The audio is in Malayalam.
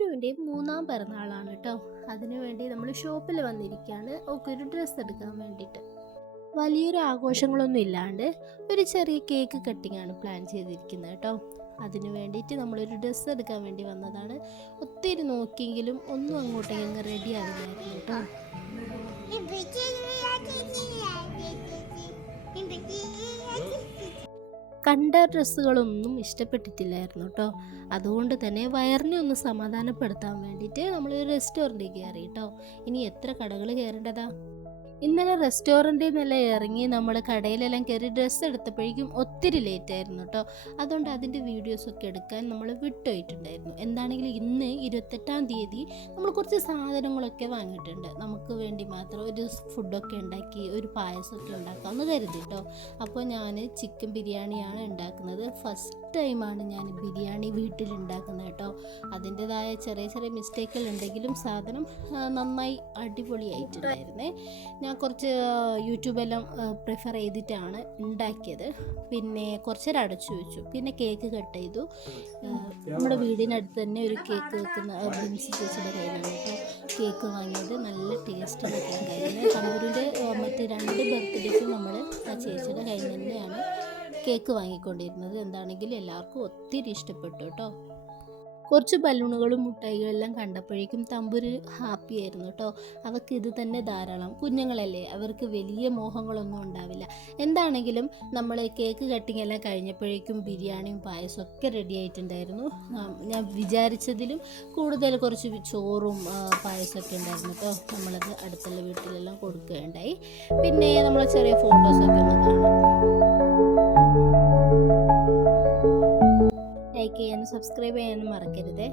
തമ്പുരുവിൻ്റെ മൂന്നാം പിറന്നാളാണ് കേട്ടോ. അതിനുവേണ്ടി നമ്മൾ ഷോപ്പിൽ വന്നിരിക്കുകയാണ് ഒരു ഡ്രസ്സ് എടുക്കാൻ വേണ്ടിയിട്ട്. വലിയൊരു ആഘോഷങ്ങളൊന്നും ഇല്ലാണ്ട് ഒരു ചെറിയ കേക്ക് കട്ടിംഗ് ആണ് പ്ലാൻ ചെയ്തിരിക്കുന്നത് കേട്ടോ. അതിന് വേണ്ടിയിട്ട് നമ്മളൊരു ഡ്രസ്സ് എടുക്കാൻ വേണ്ടി വന്നതാണ്. ഒത്തിരി നോക്കിയെങ്കിലും ഒന്നും അങ്ങോട്ടേക്ക് റെഡി ആവില്ലായിരുന്നു കേട്ടോ. കണ്ട ഡ്രസ്സുകളൊന്നും ഇഷ്ടപ്പെട്ടിട്ടില്ലായിരുന്നു കേട്ടോ. അതുകൊണ്ട് തന്നെ വയറിനെ ഒന്ന് സമാധാനപ്പെടുത്താൻ വേണ്ടിയിട്ട് നമ്മൾ റെസ്റ്റോറൻറ്റിൽ കയറി കേട്ടോ. ഇനി എത്ര കടകൾ കയറേണ്ടതാ. ഇന്നലെ റെസ്റ്റോറൻറ്റിൽ നിന്നെല്ലാം ഇറങ്ങി നമ്മൾ കടയിലെല്ലാം കയറി ഡ്രസ്സ് എടുത്തപ്പോഴേക്കും ഒത്തിരി ലേറ്റ് ആയിരുന്നു കേട്ടോ. അതുകൊണ്ട് അതിൻ്റെ വീഡിയോസൊക്കെ എടുക്കാൻ നമ്മൾ വിട്ടുപോയിട്ടുണ്ടായിരുന്നു. എന്താണെങ്കിലും ഇന്ന് 28-ാം തീയതി നമ്മൾ കുറച്ച് സാധനങ്ങളൊക്കെ വാങ്ങിയിട്ടുണ്ട്. നമുക്ക് വേണ്ടി മാത്രം ഒരു ഫുഡൊക്കെ ഉണ്ടാക്കി ഒരു പായസമൊക്കെ ഉണ്ടാക്കാമെന്ന് കരുതി കേട്ടോ. അപ്പോൾ ഞാൻ ചിക്കൻ ബിരിയാണിയാണ് ഉണ്ടാക്കുന്നത്. ഫസ്റ്റ് ടൈമാണ് ഞാൻ ബിരിയാണി വീട്ടിലുണ്ടാക്കുന്നത് കേട്ടോ. അതിൻ്റെതായ ചെറിയ ചെറിയ മിസ്റ്റേക്കുകൾ ഉണ്ടെങ്കിലും സാധനം നന്നായി അടിപൊളിയായിട്ടുണ്ടായിരുന്നേ. ഞാൻ കുറച്ച് യൂട്യൂബെല്ലാം പ്രിഫർ ചെയ്തിട്ടാണ് ഉണ്ടാക്കിയത്. പിന്നെ കുറച്ചേരം അടച്ചു വെച്ചു. പിന്നെ കേക്ക് കട്ട് ചെയ്തു. നമ്മുടെ വീടിനടുത്ത് തന്നെ ഒരു കേക്ക് വെക്കുന്ന ബിൻസി ചേച്ചിയുടെ കയ്യിലാണ് കേട്ടോ കേക്ക് വാങ്ങിയത്. നല്ല ടേസ്റ്റുള്ള കേക്കായിരുന്നു. തമ്പൂരിൻ്റെ മറ്റ് 2 ബർത്ത്ഡേക്കും നമ്മൾ ആ ചേച്ചിയുടെ കയ്യിൽ തന്നെയാണ് കേക്ക് വാങ്ങിക്കൊണ്ടിരുന്നത്. എന്താണെങ്കിലും എല്ലാവർക്കും ഒത്തിരി ഇഷ്ടപ്പെട്ടു കേട്ടോ. കുറച്ച് ബലൂണുകളും മുട്ടായികളെല്ലാം കണ്ടപ്പോഴേക്കും തമ്പുര് ഹാപ്പി ആയിരുന്നു കേട്ടോ. അവർക്ക് ഇത് തന്നെ ധാരാളം. കുഞ്ഞുങ്ങളല്ലേ, അവർക്ക് വലിയ മോഹങ്ങളൊന്നും ഉണ്ടാവില്ല. എന്താണെങ്കിലും നമ്മൾ കേക്ക് കട്ടിങ് എല്ലാം കഴിഞ്ഞപ്പോഴേക്കും ബിരിയാണിയും പായസവും ഒക്കെ റെഡി ആയിട്ടുണ്ടായിരുന്നു. ഞാൻ വിചാരിച്ചതിലും കൂടുതൽ കുറച്ച് ചോറും പായസമൊക്കെ ഉണ്ടായിരുന്നു കേട്ടോ. നമ്മളത് അടുത്തുള്ള വീട്ടിലെല്ലാം കൊടുക്കുകയുണ്ടായി. പിന്നെ നമ്മൾ ചെറിയ ഫോട്ടോസൊക്കെ ഒന്ന് കാണാം. ലൈക്ക് ചെയ്യാനും സബ്സ്ക്രൈബ് ചെയ്യാനും മറക്കരുതേ.